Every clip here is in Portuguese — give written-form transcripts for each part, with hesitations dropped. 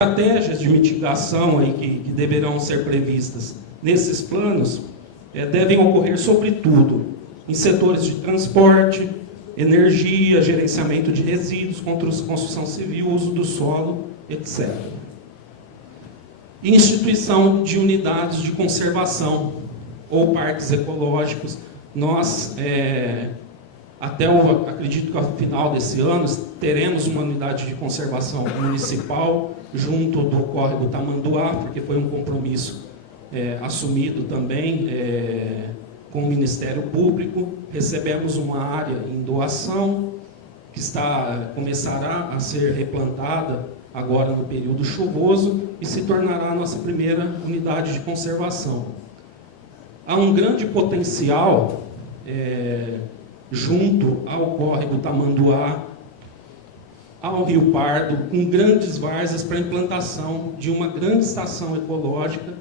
Estratégias de mitigação aí que deverão ser previstas nesses planos devem ocorrer, sobretudo, em setores de transporte, energia, gerenciamento de resíduos, construção civil, uso do solo, etc. Instituição de unidades de conservação ou parques ecológicos. Nós, acredito que ao final desse ano, teremos uma unidade de conservação municipal junto do córrego Tamanduá, porque foi um compromisso assumido também com o Ministério Público. Recebemos uma área em doação que começará a ser replantada agora no período chuvoso e se tornará a nossa primeira unidade de conservação. Há um grande potencial junto ao córrego Tamanduá, ao Rio Pardo, com grandes várzeas para a implantação de uma grande estação ecológica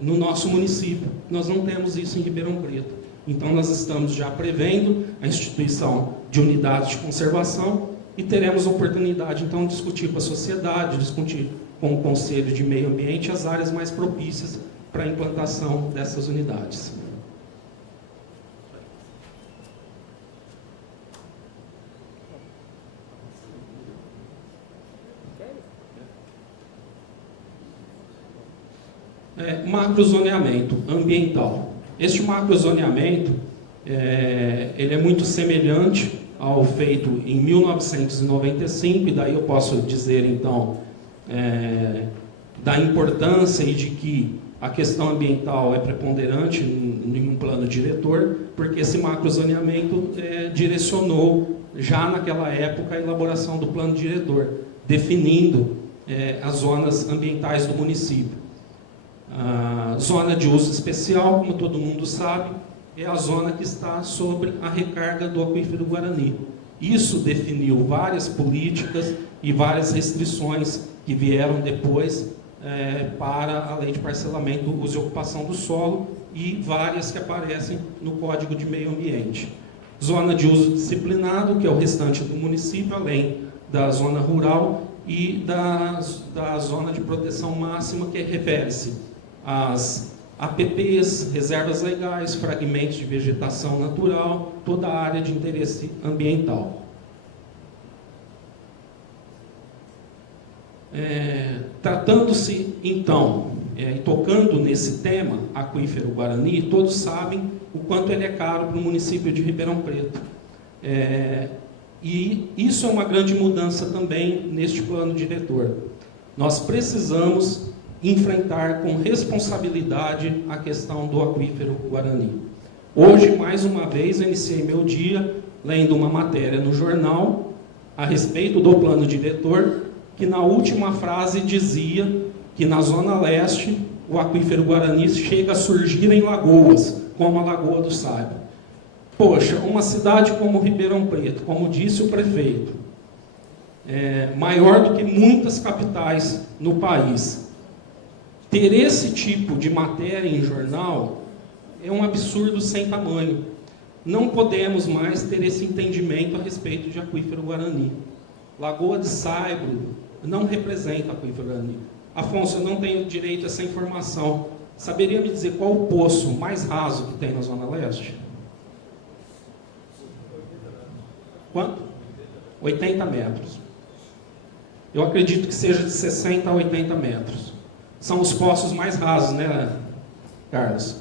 no nosso município. Nós não temos isso em Ribeirão Preto. Então, nós estamos já prevendo a instituição de unidades de conservação e teremos a oportunidade, então, de discutir com a sociedade, discutir com o Conselho de Meio Ambiente as áreas mais propícias para a implantação dessas unidades. Macrozoneamento ambiental. Este macrozoneamento ele é muito semelhante ao feito em 1995, e daí eu posso dizer, então, da importância e de que a questão ambiental é preponderante em um plano diretor, porque esse macrozoneamento direcionou, já naquela época, a elaboração do plano diretor, definindo as zonas ambientais do município. A zona de uso especial, como todo mundo sabe, é a zona que está sobre a recarga do aquífero Guarani. Isso definiu várias políticas e várias restrições que vieram depois para a lei de parcelamento, uso e ocupação do solo, e várias que aparecem no Código de Meio Ambiente. Zona de uso disciplinado, que é o restante do município, além da zona rural e da zona de proteção máxima, que refere-se às APPs, reservas legais, fragmentos de vegetação natural, toda a área de interesse ambiental. Tratando-se, então, e tocando nesse tema, aquífero Guarani, todos sabem o quanto ele é caro para o município de Ribeirão Preto. E isso é uma grande mudança também neste plano diretor. Nós precisamos enfrentar com responsabilidade a questão do aquífero Guarani. Hoje, mais uma vez, eu iniciei meu dia lendo uma matéria no jornal a respeito do plano diretor, que na última frase dizia que na Zona Leste o aquífero Guarani chega a surgir em lagoas, como a Lagoa do Saiba. Poxa, uma cidade como Ribeirão Preto, como disse o prefeito, maior do que muitas capitais no país, ter esse tipo de matéria em jornal é um absurdo sem tamanho. Não podemos mais ter esse entendimento a respeito de aquífero Guarani. Lagoa de Saibro não representa aquífero Guarani. Afonso, eu não tenho direito a essa informação. Saberia me dizer qual o poço mais raso que tem na Zona Leste? Quanto? 80 metros. Eu acredito que seja de 60 a 80 metros. São os poços mais rasos, né, Carlos?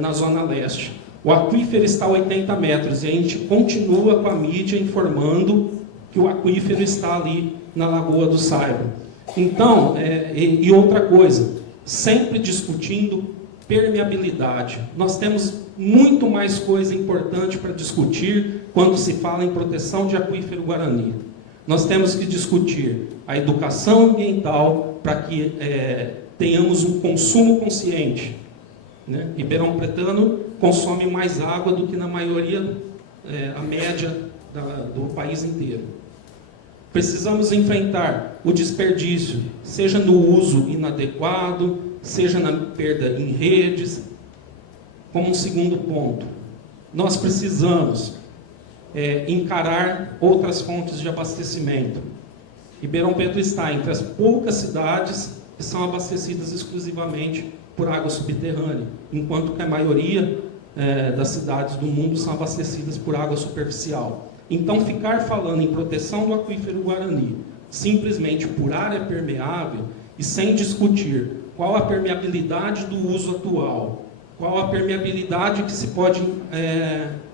Na Zona Leste. O aquífero está a 80 metros e a gente continua com a mídia informando que o aquífero está ali na Lagoa do Saiba. Então, e outra coisa, sempre discutindo permeabilidade. Nós temos muito mais coisa importante para discutir quando se fala em proteção de aquífero Guarani. Nós temos que discutir a educação ambiental para que tenhamos um consumo consciente. Né? Ribeirão Pretano consome mais água do que na maioria, a média do país inteiro. Precisamos enfrentar o desperdício, seja no uso inadequado, seja na perda em redes. Como um segundo ponto, nós precisamos encarar outras fontes de abastecimento. Ribeirão Preto está entre as poucas cidades que são abastecidas exclusivamente por água subterrânea, enquanto que a maioria das cidades do mundo são abastecidas por água superficial. Então, ficar falando em proteção do aquífero Guarani, simplesmente por área permeável, e sem discutir qual a permeabilidade do uso atual, qual a permeabilidade que se pode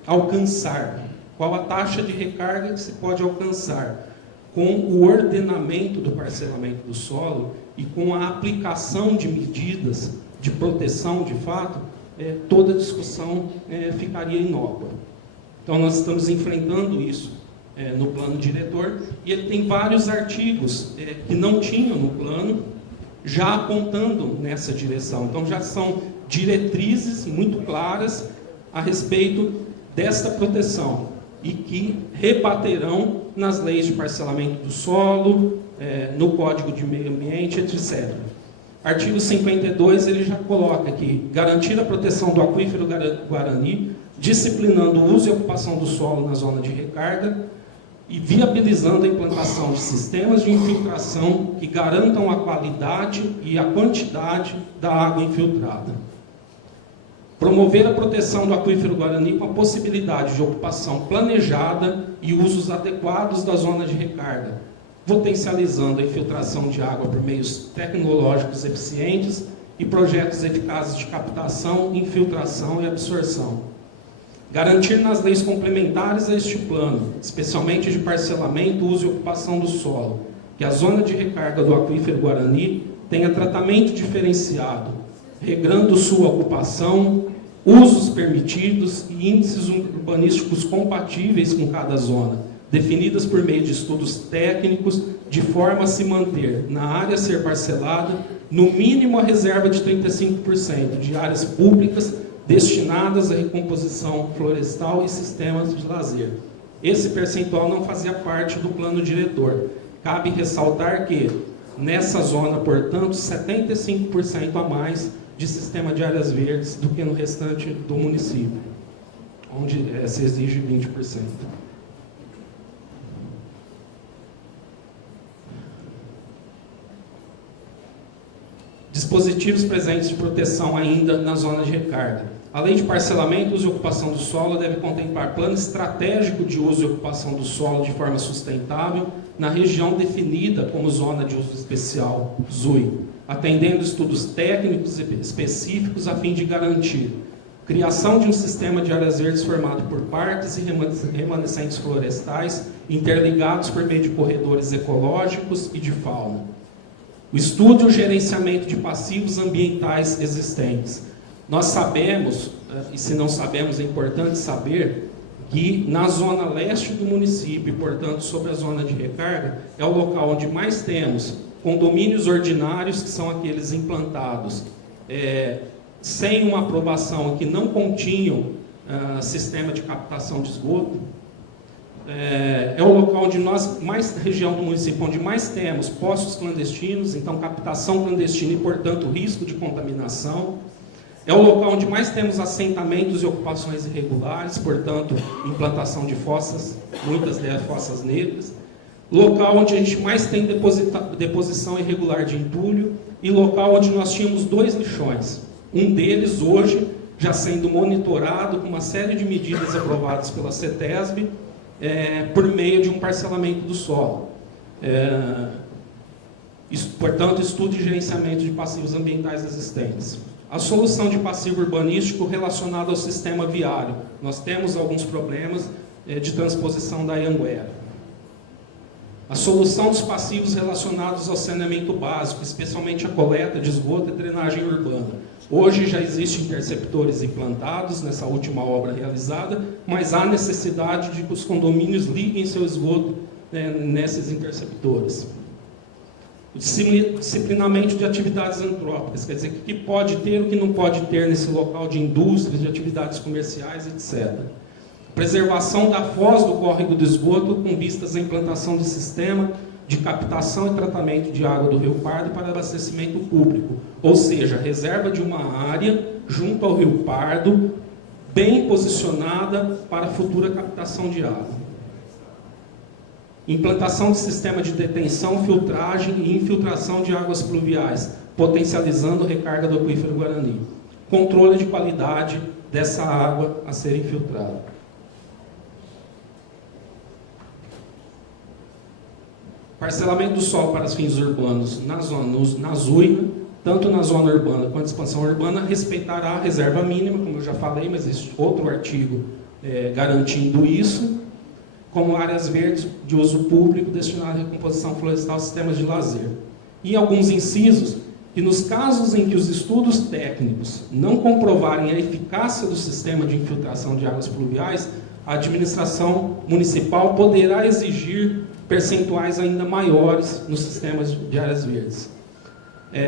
alcançar, qual a taxa de recarga que se pode alcançar, com o ordenamento do parcelamento do solo e com a aplicação de medidas de proteção, de fato, toda discussão ficaria inócua. Então, nós estamos enfrentando isso no plano diretor, e ele tem vários artigos que não tinham no plano, já apontando nessa direção. Então, já são diretrizes muito claras a respeito desta proteção, e que rebaterão nas leis de parcelamento do solo, no Código de Meio Ambiente, etc. Artigo 52, ele já coloca aqui: garantir a proteção do aquífero Guarani, disciplinando o uso e ocupação do solo na zona de recarga e viabilizando a implantação de sistemas de infiltração que garantam a qualidade e a quantidade da água infiltrada. Promover a proteção do aquífero Guarani com a possibilidade de ocupação planejada e usos adequados da zona de recarga, potencializando a infiltração de água por meios tecnológicos eficientes e projetos eficazes de captação, infiltração e absorção. Garantir nas leis complementares a este plano, especialmente de parcelamento, uso e ocupação do solo, que a zona de recarga do aquífero Guarani tenha tratamento diferenciado, regrando sua ocupação, usos permitidos e índices urbanísticos compatíveis com cada zona, definidas por meio de estudos técnicos, de forma a se manter, na área a ser parcelada, no mínimo a reserva de 35% de áreas públicas destinadas à recomposição florestal e sistemas de lazer. Esse percentual não fazia parte do plano diretor. Cabe ressaltar que, nessa zona, portanto, 75% a mais de sistema de áreas verdes do que no restante do município, onde se exige 20%. Dispositivos presentes de proteção ainda na zona de recarga. A lei de parcelamento, uso e ocupação do solo deve contemplar plano estratégico de uso e ocupação do solo de forma sustentável na região definida como zona de uso especial, ZUI, atendendo estudos técnicos e específicos a fim de garantir criação de um sistema de áreas verdes formado por parques e remanescentes florestais interligados por meio de corredores ecológicos e de fauna. O estudo e o gerenciamento de passivos ambientais existentes. Nós sabemos, e se não sabemos é importante saber, que na zona leste do município, e portanto sobre a zona de recarga, é o local onde mais temos condomínios ordinários, que são aqueles implantados sem uma aprovação, que não continham sistema de captação de esgoto. É o local onde região do município, onde mais temos poços clandestinos, então captação clandestina e, portanto, risco de contaminação. É o local onde mais temos assentamentos e ocupações irregulares, portanto, implantação de fossas, muitas delas fossas negras. Local onde a gente mais tem deposição irregular de entulho e local onde nós tínhamos 2 lixões. Um deles, hoje, já sendo monitorado com uma série de medidas aprovadas pela CETESB, por meio de um parcelamento do solo. Portanto, estudo e gerenciamento de passivos ambientais existentes. A solução de passivo urbanístico relacionado ao sistema viário. Nós temos alguns problemas de transposição da Anhanguera. A solução dos passivos relacionados ao saneamento básico, especialmente a coleta de esgoto e drenagem urbana. Hoje já existem interceptores implantados nessa última obra realizada, mas há necessidade de que os condomínios liguem seu esgoto nesses interceptores. O disciplinamento de atividades antrópicas, quer dizer, o que pode ter, o que não pode ter nesse local de indústrias, de atividades comerciais, etc. Preservação da foz do córrego do esgoto com vistas à implantação de sistema de captação e tratamento de água do Rio Pardo para abastecimento público, ou seja, reserva de uma área junto ao Rio Pardo, bem posicionada para a futura captação de água. Implantação de sistema de detenção, filtragem e infiltração de águas pluviais, potencializando a recarga do aquífero Guarani. Controle de qualidade dessa água a ser infiltrada. Parcelamento do solo para fins urbanos na ZUINA, tanto na zona urbana quanto na expansão urbana, respeitará a reserva mínima, como eu já falei, mas existe outro artigo garantindo isso, como áreas verdes de uso público destinadas à recomposição florestal e sistemas de lazer. E alguns incisos, que nos casos em que os estudos técnicos não comprovarem a eficácia do sistema de infiltração de águas pluviais, a administração municipal poderá exigir percentuais ainda maiores nos sistemas de áreas verdes.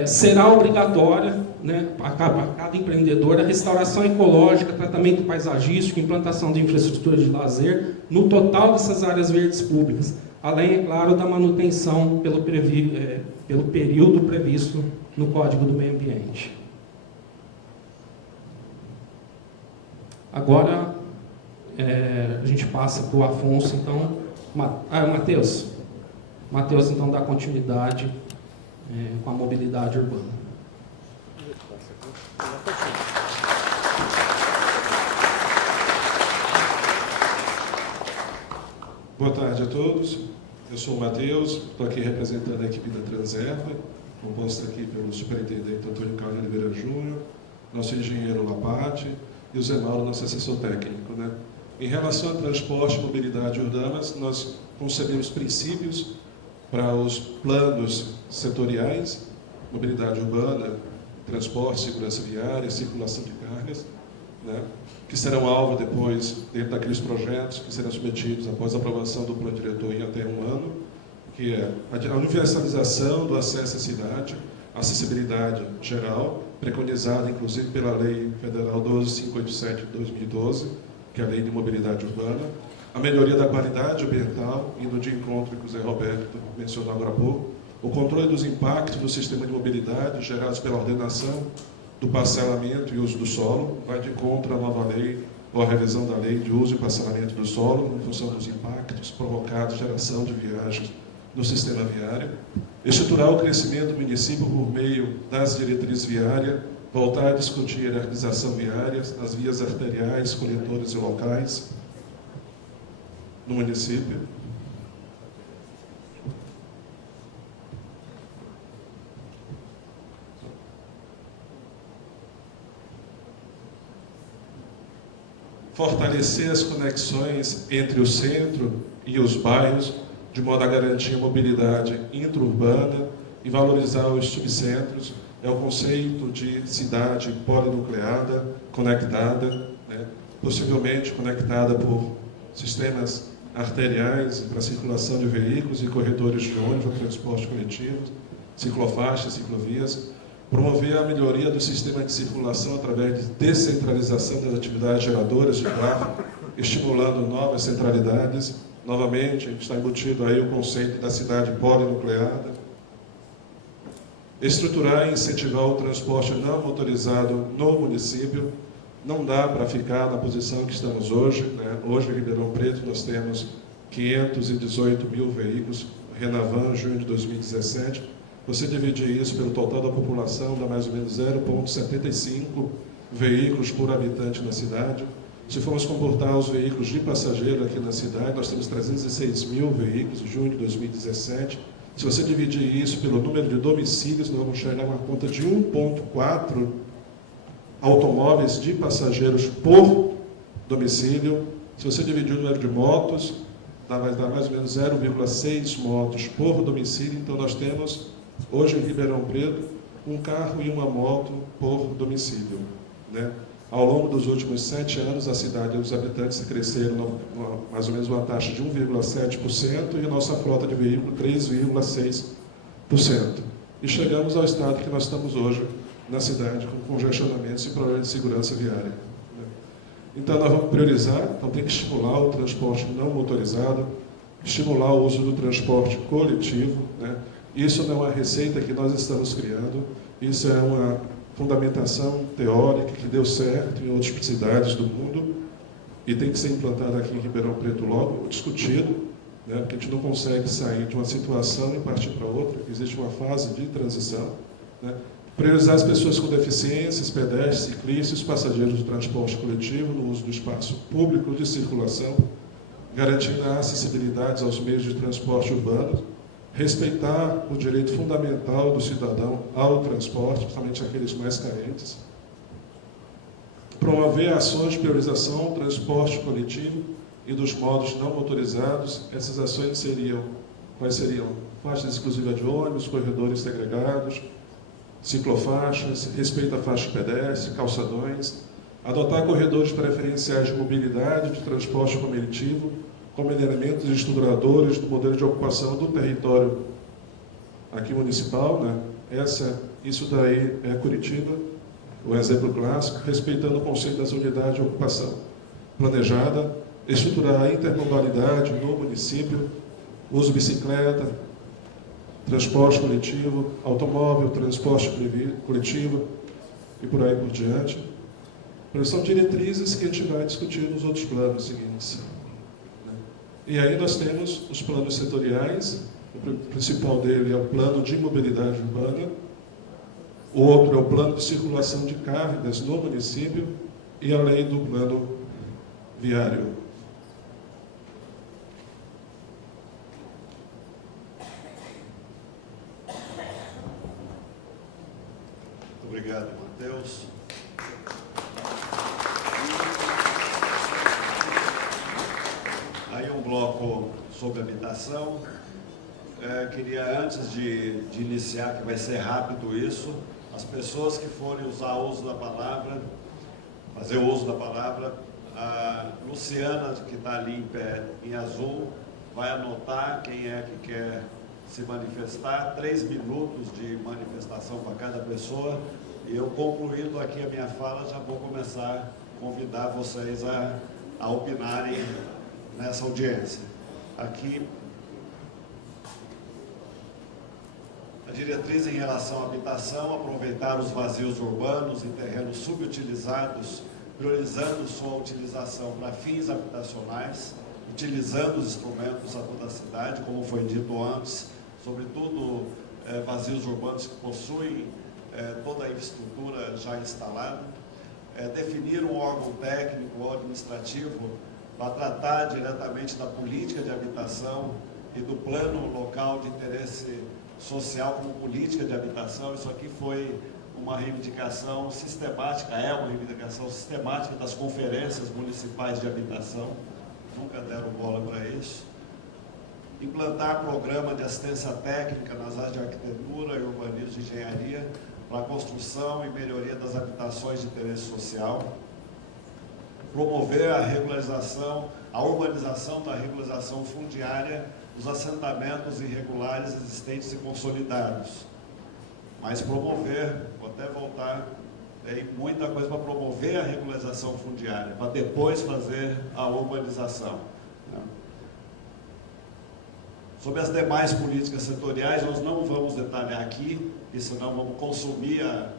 Será obrigatória, né, a cada empreendedor a restauração ecológica, tratamento paisagístico, implantação de infraestrutura de lazer no total dessas áreas verdes públicas, além, é claro, da manutenção pelo período previsto no Código do Meio Ambiente. Agora, a gente passa para o Afonso, então, Matheus. Matheus, então, dá continuidade com a mobilidade urbana. Boa tarde a todos. Eu sou o Matheus, estou aqui representando a equipe da Transerva, composta aqui pelo superintendente Antônio Carlos Oliveira Júnior, nosso engenheiro Lapati e o Zé Mauro, nosso assessor técnico, né? Em relação a transporte e mobilidade urbanas, nós concebemos princípios para os planos setoriais, mobilidade urbana, transporte, segurança viária, circulação de cargas, né, que serão alvo depois, dentro daqueles projetos que serão submetidos após a aprovação do plano diretor em até um ano, que é a universalização do acesso à cidade, acessibilidade geral, preconizada inclusive pela Lei Federal 12587 de 2012, que é a Lei de Mobilidade Urbana, a melhoria da qualidade ambiental, indo de encontro que o Zé Roberto mencionou agora há pouco, o controle dos impactos do sistema de mobilidade gerados pela ordenação do parcelamento e uso do solo, vai de encontro à nova lei, ou à revisão da lei de uso e parcelamento do solo, em função dos impactos provocados, geração de viagens no sistema viário, estruturar o crescimento do município por meio das diretrizes viárias, voltar a discutir a hierarquização viária, as vias arteriais, coletoras e locais no município. Fortalecer as conexões entre o centro e os bairros, de modo a garantir a mobilidade intra-urbana e valorizar os subcentros. É o conceito de cidade polinucleada, conectada, né, possivelmente conectada por sistemas arteriais para a circulação de veículos e corredores de ônibus para transporte coletivo, ciclofaixas, ciclovias, promover a melhoria do sistema de circulação através de descentralização das atividades geradoras de tráfego, estimulando novas centralidades. Novamente, está embutido aí o conceito da cidade polinucleada. Estruturar e incentivar o transporte não motorizado no município. Não dá para ficar na posição que estamos hoje, né? Hoje, em Ribeirão Preto, nós temos 518 mil veículos, Renavan, junho de 2017. Você dividir isso pelo total da população, dá mais ou menos 0,75 veículos por habitante na cidade. Se formos comportar os veículos de passageiro aqui na cidade, nós temos 306 mil veículos, em junho de 2017. Se você dividir isso pelo número de domicílios, nós vamos chegar a uma conta de 1,4 automóveis de passageiros por domicílio. Se você dividir o número de motos, vai dar mais ou menos 0,6 motos por domicílio. Então, nós temos, hoje em Ribeirão Preto, um carro e uma moto por domicílio, né? Ao longo dos últimos 7 anos, a cidade e os habitantes cresceram mais ou menos uma taxa de 1,7% e a nossa frota de veículos 3,6%. E chegamos ao estado que nós estamos hoje na cidade, com congestionamentos e problemas de segurança viária. Então, nós vamos priorizar, então tem que estimular o transporte não motorizado, estimular o uso do transporte coletivo, né? Isso não é uma receita que nós estamos criando, isso é uma fundamentação teórica que deu certo em outras cidades do mundo e tem que ser implantada aqui em Ribeirão Preto logo, discutido, né? Porque a gente não consegue sair de uma situação e partir para outra, existe uma fase de transição, né? Priorizar as pessoas com deficiências, pedestres, ciclistas, os passageiros do transporte coletivo no uso do espaço público de circulação, garantindo a acessibilidade aos meios de transporte urbano, respeitar o direito fundamental do cidadão ao transporte, principalmente aqueles mais carentes, promover ações de priorização do transporte coletivo e dos modos não motorizados. Essas ações seriam, quais seriam? Faixas exclusivas de ônibus, corredores segregados, ciclofaixas, respeito à faixa pedestre, calçadões, adotar corredores preferenciais de mobilidade, de transporte coletivo, como elementos estruturadores do modelo de ocupação do território aqui municipal, né? Isso daí é Curitiba, o exemplo clássico, respeitando o conceito das unidades de ocupação planejada, estruturar a intermodalidade no município, uso bicicleta, transporte coletivo, automóvel, transporte coletivo e por aí por diante. São diretrizes que a gente vai discutir nos outros planos seguintes. E aí nós temos os planos setoriais, o principal dele é o plano de mobilidade urbana, o outro é o plano de circulação de cargas no município e a lei do plano viário. Obrigado, Matheus. Aí um bloco sobre habitação. Queria, antes de iniciar, que vai ser rápido isso, as pessoas que forem usar o uso da palavra, fazer o uso da palavra, a Luciana, que está ali em pé, em azul, vai anotar quem é que quer se manifestar, 3 minutos de manifestação para cada pessoa, e eu, concluindo aqui a minha fala, já vou começar a convidar vocês a opinarem nessa audiência. Aqui, a diretriz em relação à habitação: aproveitar os vazios urbanos e terrenos subutilizados, priorizando sua utilização para fins habitacionais, utilizando os instrumentos a toda a cidade, como foi dito antes, sobretudo vazios urbanos que possuem toda a infraestrutura já instalada, definir um órgão técnico ou administrativo para tratar diretamente da política de habitação e do plano local de interesse social como política de habitação. Isso aqui foi uma reivindicação sistemática, é uma reivindicação sistemática das conferências municipais de habitação, nunca deram bola para isso. Implantar programa de assistência técnica nas áreas de arquitetura e urbanismo e engenharia para a construção e melhoria das habitações de interesse social. Promover a regularização, a urbanização da regularização fundiária dos assentamentos irregulares existentes e consolidados. Mas promover, vou até voltar, tem muita coisa para promover a regularização fundiária, para depois fazer a urbanização. Sobre as demais políticas setoriais, nós não vamos detalhar aqui, e senão vamos consumir a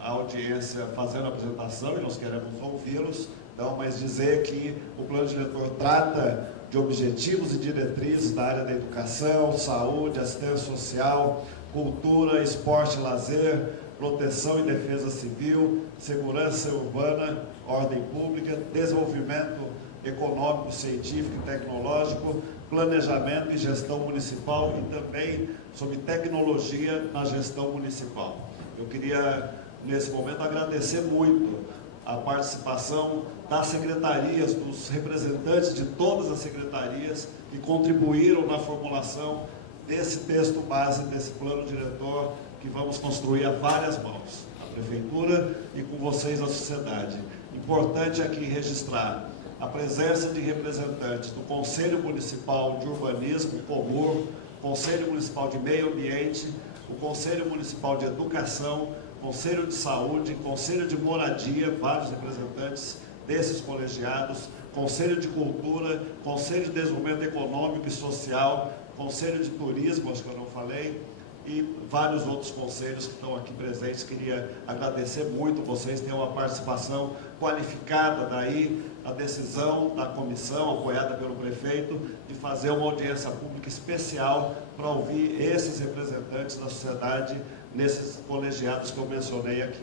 audiência fazendo a apresentação, e nós queremos ouvi-los. Então, mas dizer que o plano diretor trata de objetivos e diretrizes da área da educação, saúde, assistência social, cultura, esporte e lazer, proteção e defesa civil, segurança urbana, ordem pública, desenvolvimento econômico, científico e tecnológico, planejamento e gestão municipal e também sobre tecnologia na gestão municipal. Eu queria, nesse momento, agradecer muito a participação das secretarias, dos representantes de todas as secretarias que contribuíram na formulação desse texto base, desse plano diretor que vamos construir a várias mãos, a Prefeitura e com vocês a sociedade. Importante aqui registrar a presença de representantes do Conselho Municipal de Urbanismo, COMUR, Conselho Municipal de Meio Ambiente, o Conselho Municipal de Educação, Conselho de Saúde, Conselho de Moradia, vários representantes desses colegiados, Conselho de Cultura, Conselho de Desenvolvimento Econômico e Social, Conselho de Turismo, acho que eu não falei, e vários outros conselhos que estão aqui presentes. Queria agradecer muito vocês, têm uma participação qualificada daí, a decisão da comissão, apoiada pelo prefeito, de fazer uma audiência pública especial para ouvir esses representantes da sociedade nesses colegiados que eu mencionei aqui.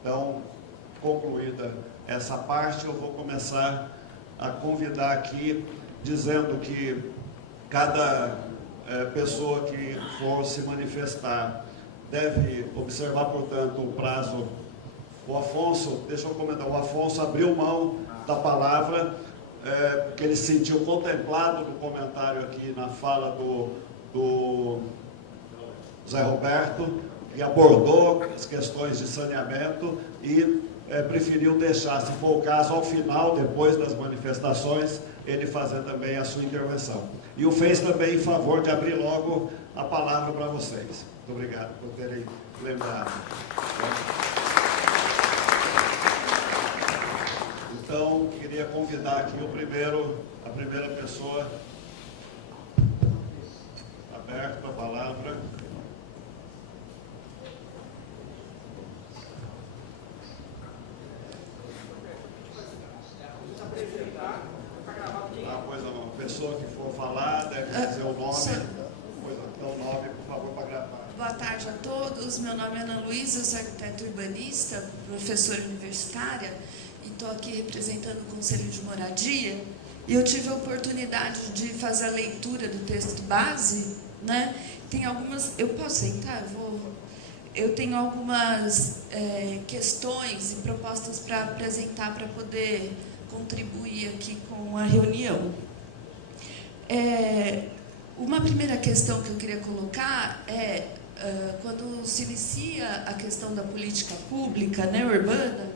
Então, concluída essa parte, eu vou começar a convidar aqui, dizendo que cada pessoa que for se manifestar deve observar, portanto, o prazo. O Afonso, deixa eu comentar, o Afonso abriu mão da palavra, porque ele se sentiu contemplado no comentário aqui na fala do Zé Roberto, que abordou as questões de saneamento e preferiu deixar, se for o caso, ao final, depois das manifestações, ele fazer também a sua intervenção. E o fez também em favor de abrir logo a palavra para vocês. Muito obrigado por terem lembrado. Então, queria convidar aqui a primeira pessoa, aberta a palavra. Pois não, a pessoa que for falar deve dizer o nome. Pois não, então o nome, por favor, para gravar. Boa tarde a todos, meu nome é Ana Luísa, eu sou arquiteta urbanista, professora universitária, e estou aqui representando o Conselho de Moradia, e eu tive a oportunidade de fazer a leitura do texto base, né? Tem algumas, eu posso sentar? Eu tenho algumas questões e propostas para apresentar, para poder contribuir aqui com a reunião. Uma primeira questão que eu queria colocar é, quando se inicia a questão da política pública, né, urbana,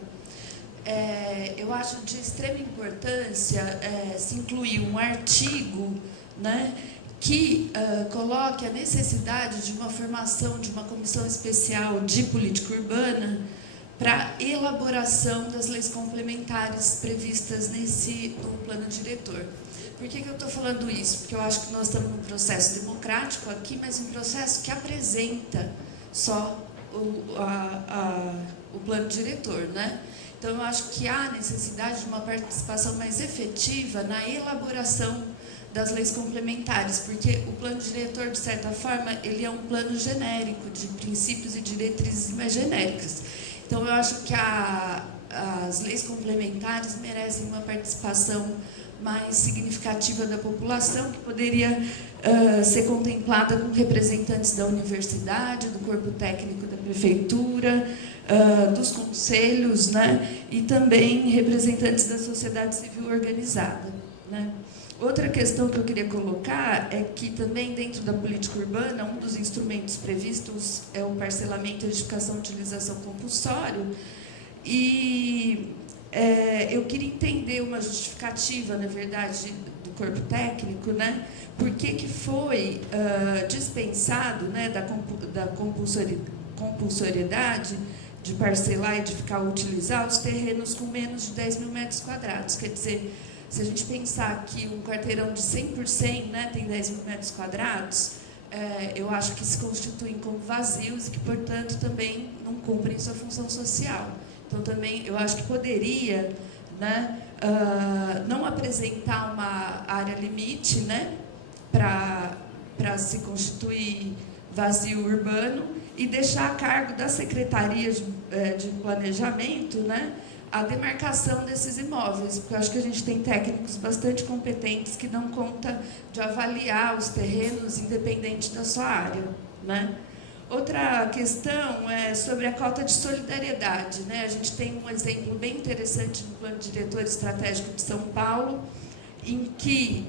eu acho de extrema importância se incluir um artigo, né, que coloque a necessidade de uma formação de uma comissão especial de política urbana para elaboração das leis complementares previstas no plano diretor. Por que eu estou falando isso? Porque eu acho que nós estamos num processo democrático aqui, mas um processo que apresenta só o plano diretor, né? Então, eu acho que há necessidade de uma participação mais efetiva na elaboração das leis complementares, porque o plano diretor, de certa forma, ele é um plano genérico, de princípios e diretrizes mais genéricas. Então, eu acho que as leis complementares merecem uma participação mais significativa da população, que poderia ser contemplada com representantes da universidade, do corpo técnico da prefeitura, dos conselhos, né, e também representantes da sociedade civil organizada, né. Outra questão que eu queria colocar é que também dentro da política urbana, um dos instrumentos previstos é o parcelamento, edificação e utilização compulsório, e eu queria entender uma justificativa, na verdade, do corpo técnico, né, por que foi dispensado, né, da compulsoriedade de parcelar, edificar ou utilizar os terrenos com menos de 10 mil metros quadrados. Quer dizer, se a gente pensar que um quarteirão de 100 por 100, né, tem 10 mil metros quadrados, eu acho que se constituem como vazios e que, portanto, também não cumprem sua função social. Então, também, eu acho que poderia, né, não apresentar uma área limite, né, para se constituir vazio urbano e deixar a cargo da Secretaria de Planejamento, né, a demarcação desses imóveis, porque eu acho que a gente tem técnicos bastante competentes que dão conta de avaliar os terrenos independente da sua área, né? Outra questão é sobre a cota de solidariedade, né? A gente tem um exemplo bem interessante no Plano Diretor Estratégico de São Paulo, em que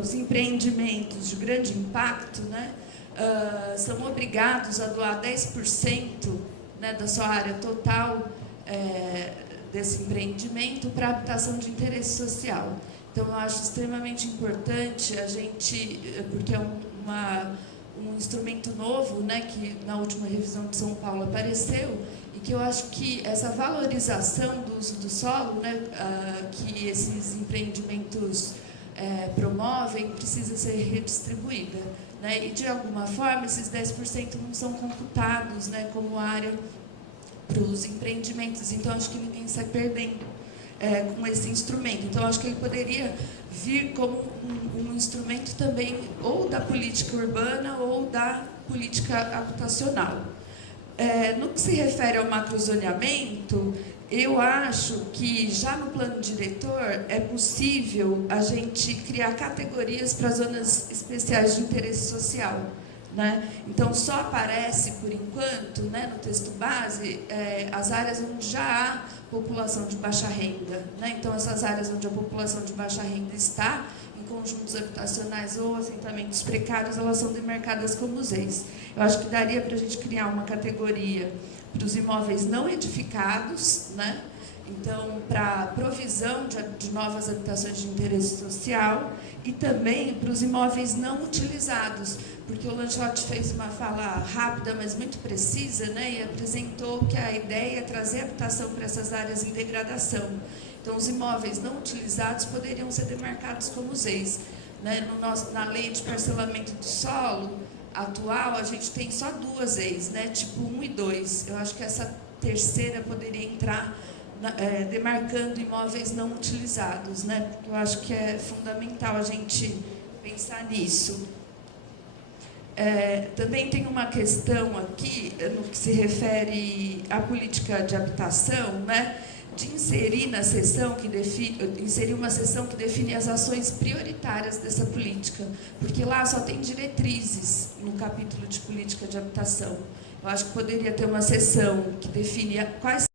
os empreendimentos de grande impacto, né, são obrigados a doar 10%, né, da sua área total desse empreendimento para habitação de interesse social. Então, eu acho extremamente importante a gente, porque é um instrumento novo, né, que na última revisão de São Paulo apareceu, e que eu acho que essa valorização do uso do solo, né, que esses empreendimentos promovem precisa ser redistribuída, né? E, de alguma forma, esses 10% não são computados, né, como área para os empreendimentos. Então, acho que ninguém sai perdendo com esse instrumento. Então, acho que ele poderia vir como um instrumento também ou da política urbana ou da política habitacional. No que se refere ao macrozoneamento, eu acho que já no plano diretor é possível a gente criar categorias para zonas especiais de interesse social, né? Então, só aparece, por enquanto, né, no texto base, as áreas onde já há população de baixa renda, né? Então, essas áreas onde a população de baixa renda está, em conjuntos habitacionais ou assentamentos precários, elas são demarcadas como ZEIs. Eu acho que daria para a gente criar uma categoria para os imóveis não edificados, né? Então, para provisão de novas habitações de interesse social e também para os imóveis não utilizados, porque o Lanchotti fez uma fala rápida, mas muito precisa, né? E apresentou que a ideia é trazer habitação para essas áreas em degradação. Então, os imóveis não utilizados poderiam ser demarcados como ZEIs, né? Na lei de parcelamento do solo atual, a gente tem só 2 ZEIs, né? Tipo 1 e 2. Eu acho que essa terceira poderia entrar demarcando imóveis não utilizados, né? Eu acho que é fundamental a gente pensar nisso. Também tem uma questão aqui, no que se refere à política de habitação, né? De inserir na seção inserir uma seção que define as ações prioritárias dessa política, porque lá só tem diretrizes no capítulo de política de habitação. Eu acho que poderia ter uma seção que define quais